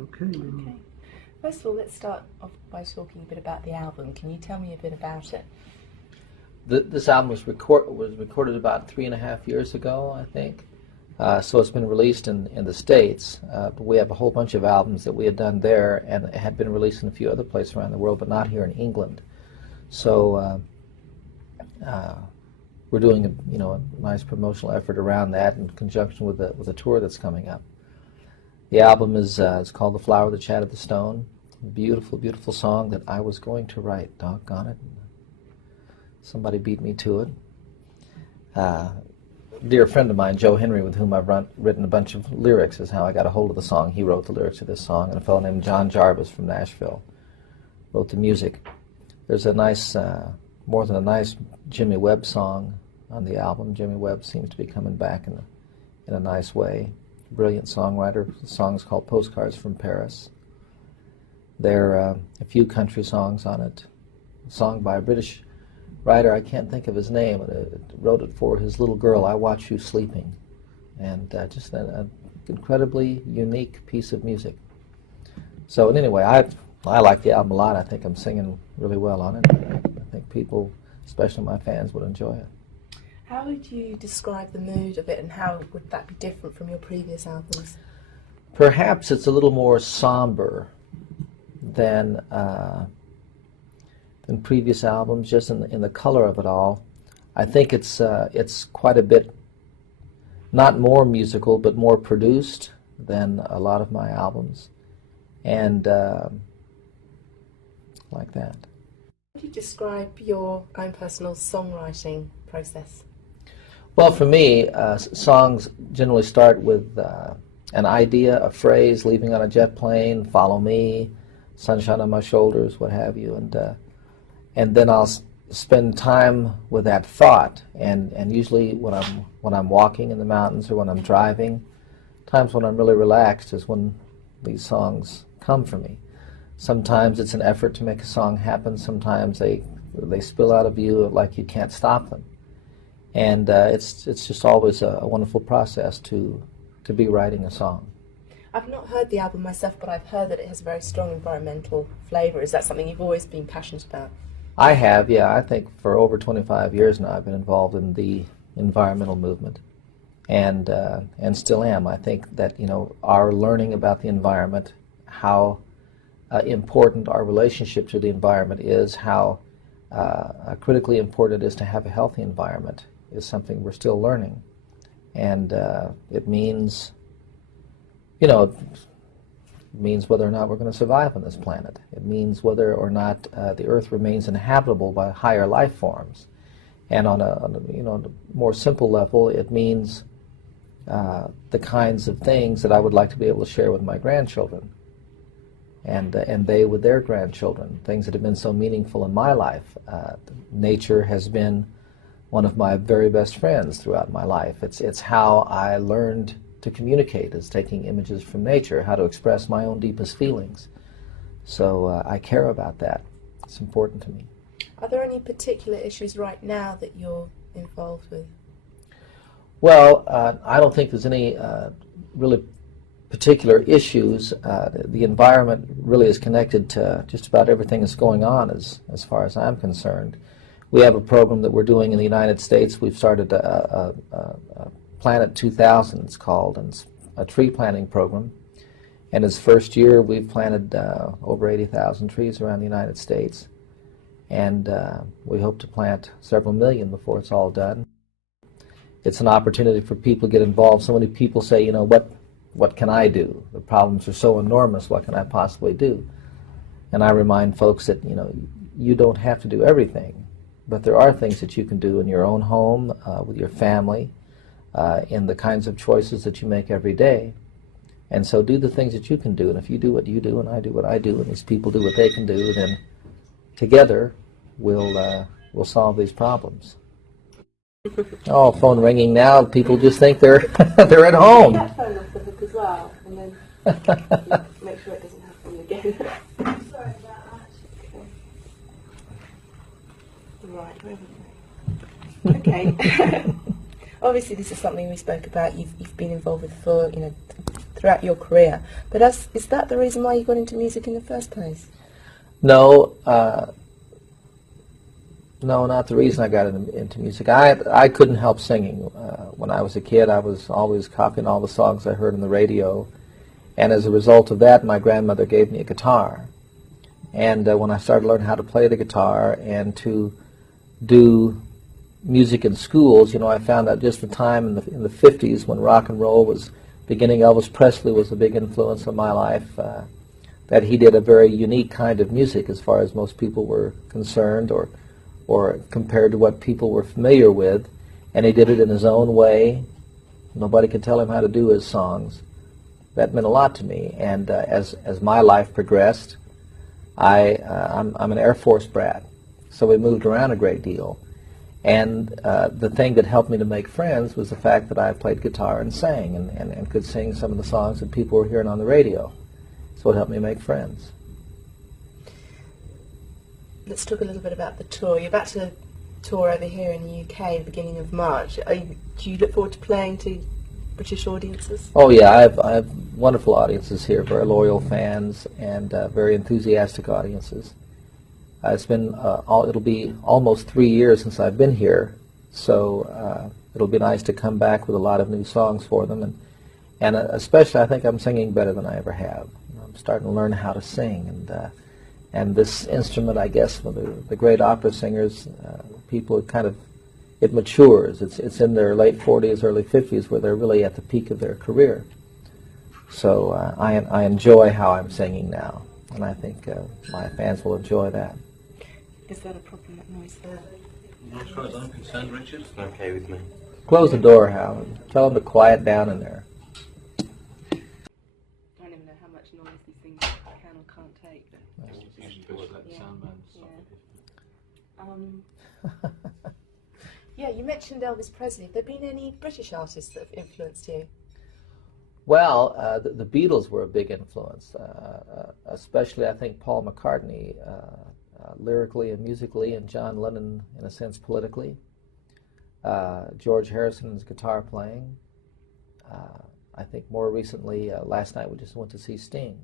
Okay. Okay. First of all, let's start off by talking a bit about the album. Can you tell me a bit about it? This album was recorded about 3.5 years ago, I think. So it's been released in the States, but we have a whole bunch of albums that we had done there and had been released in a few other places around the world, but not here in England. So we're doing a nice promotional effort around that in conjunction with a tour that's coming up. The album is it's called "The Flower That Shattered the Stone." Beautiful, beautiful song that I was going to write. Doggone it! Somebody beat me to it. A dear friend of mine, Joe Henry, with whom I've written a bunch of lyrics, is how I got a hold of the song. He wrote the lyrics of this song, and a fellow named John Jarvis from Nashville wrote the music. There's a nice, more than a nice Jimmy Webb song on the album. Jimmy Webb seems to be coming back in a nice way. Brilliant songwriter. The song is called "Postcards from Paris." There are a few country songs on it. A song by a British writer, I can't think of his name, wrote it for his little girl, "I Watch You Sleeping." And just an incredibly unique piece of music. So anyway, I like the album a lot. I think I'm singing really well on it. I think people, especially my fans, would enjoy it. How would you describe the mood of it, and how would that be different from your previous albums? Perhaps it's a little more somber than previous albums, just in the color of it all. I think it's quite a bit, not more musical, but more produced than a lot of my albums, and like that. How would you describe your own personal songwriting process? Well, for me, songs generally start with an idea, a phrase, "Leaving on a jet plane," "Follow Me," "Sunshine on My Shoulders," what have you, and then I'll spend time with that thought, and usually when I'm walking in the mountains or when I'm driving, times when I'm really relaxed is when these songs come for me. Sometimes it's an effort to make a song happen. Sometimes they spill out of you like you can't stop them. And it's just always a wonderful process to be writing a song. I've not heard the album myself, but I've heard that it has a very strong environmental flavour. Is that something you've always been passionate about? I have, yeah. I think for over 25 years now I've been involved in the environmental movement, and still am. I think that our learning about the environment, how important our relationship to the environment is, how critically important it is to have a healthy environment, is something we're still learning. And it means, it means whether or not we're going to survive on this planet. It means whether or not the Earth remains inhabitable by higher life forms. And on a more simple level, it means the kinds of things that I would like to be able to share with my grandchildren, and they with their grandchildren, things that have been so meaningful in my life. Nature has been one of my very best friends throughout my life. It's how I learned to communicate, is taking images from nature, how to express my own deepest feelings. So I care about that. It's important to me. Are there any particular issues right now that you're involved with? Well, I don't think there's any really particular issues. The environment really is connected to just about everything that's going on as far as I'm concerned. We have a program that we're doing in the United States. We've started a Planet 2000, it's called, and it's a tree planting program. And its first year, we've planted over 80,000 trees around the United States. And we hope to plant several million before it's all done. It's an opportunity for people to get involved. So many people say, what can I do? The problems are so enormous, what can I possibly do? And I remind folks that, you don't have to do everything, but there are things that you can do in your own home, with your family, in the kinds of choices that you make every day. And so do the things that you can do, and if you do what you do and I do what I do and these people do what they can do, then together we'll solve these problems. Oh, phone ringing now. People just think they're they're at home. You have phone off the hook as well, and then make sure it doesn't happen again. Sorry about that. Okay. Right, where were we? Okay. Obviously, this is something we spoke about. You've been involved with for throughout your career. But is that the reason why you got into music in the first place? No, no, not the reason I got into music. I couldn't help singing. When I was a kid, I was always copying all the songs I heard on the radio. And as a result of that, my grandmother gave me a guitar. And when I started learning how to play the guitar and to do music in schools, you know, I found out just the time in the 50s when rock and roll was beginning. Elvis Presley was a big influence on my life, that he did a very unique kind of music as far as most people were concerned, or compared to what people were familiar with. And he did it in his own way. Nobody could tell him how to do his songs. That meant a lot to me. And as my life progressed, I'm an Air Force brat, so we moved around a great deal. And the thing that helped me to make friends was the fact that I played guitar and sang, and could sing some of the songs that people were hearing on the radio. So it helped me make friends. Let's talk a little bit about the tour. You're about to tour over here in the UK at the beginning of March. Do you look forward to playing to British audiences? Oh yeah, I have wonderful audiences here, very loyal fans and very enthusiastic audiences. It's been it'll be almost 3 years since I've been here, so it'll be nice to come back with a lot of new songs for them, and especially I think I'm singing better than I ever have. I'm starting to learn how to sing, and this instrument, I guess, for the great opera singers, people it matures. It's in their late 40s, early 50s, where they're really at the peak of their career. So I enjoy how I'm singing now, and I think my fans will enjoy that. Is that a problem, that noise there? No, as far as I'm concerned, Richard, it's okay with me. Close the door, Hal, and tell them to quiet down in there. I don't even know how much noise these things can or can't take. Usually supposed to let the sound man stop it. Yeah, you mentioned Elvis Presley. Have there been any British artists that have influenced you? Well, the Beatles were a big influence, especially I think Paul McCartney, lyrically and musically, and John Lennon in a sense politically. George Harrison's guitar playing. I think more recently, last night we just went to see Sting,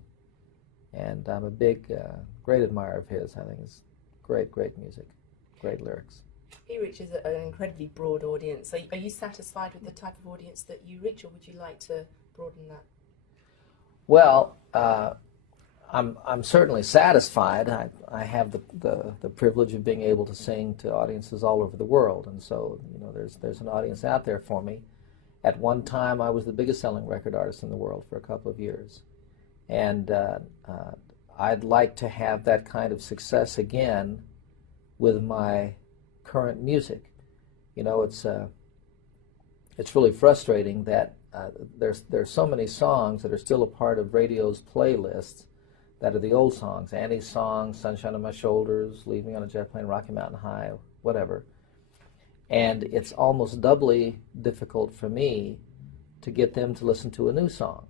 and I'm a big, great admirer of his. I think it's great music, great lyrics. He reaches an incredibly broad audience. Are you satisfied with the type of audience that you reach, or would you like to broaden that? Well, I'm certainly satisfied. I have the privilege of being able to sing to audiences all over the world, and so there's an audience out there for me. At one time, I was the biggest selling record artist in the world for a couple of years, and I'd like to have that kind of success again with my current music. It's really frustrating that there's so many songs that are still a part of radio's playlists that are the old songs, Annie's Song, Sunshine on My Shoulders, Leave Me on a Jet Plane, Rocky Mountain High, whatever. And it's almost doubly difficult for me to get them to listen to a new song.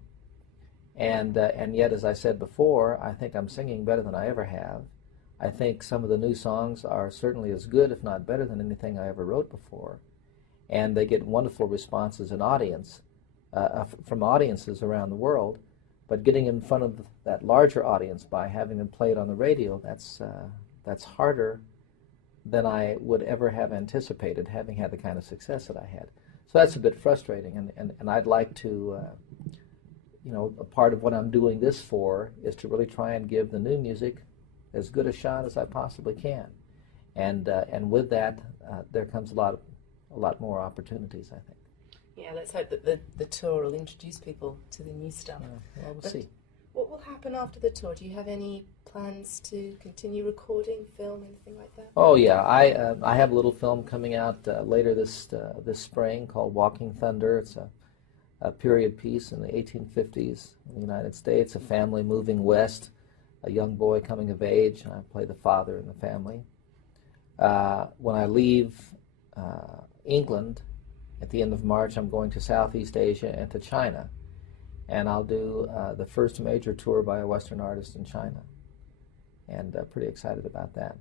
And yet, as I said before, I think I'm singing better than I ever have. I think some of the new songs are certainly as good, if not better, than anything I ever wrote before. And they get wonderful responses from audiences around the world. But getting in front of that larger audience by having them played on the radio, that's harder than I would ever have anticipated, having had the kind of success that I had. So that's a bit frustrating, and I'd like to, a part of what I'm doing this for is to really try and give the new music as good a shot as I possibly can, and with that, there comes a lot more opportunities, I think. Yeah, let's hope that the tour will introduce people to the new stuff. Well, we'll see. What will happen after the tour? Do you have any plans to continue recording, film, anything like that? Oh yeah, I have a little film coming out later this spring called Walking Thunder. It's a period piece in the 1850s in the United States, a family moving west, a young boy coming of age. I play the father in the family. When I leave England at the end of March, I'm going to Southeast Asia and to China, and I'll do the first major tour by a Western artist in China, and pretty excited about that.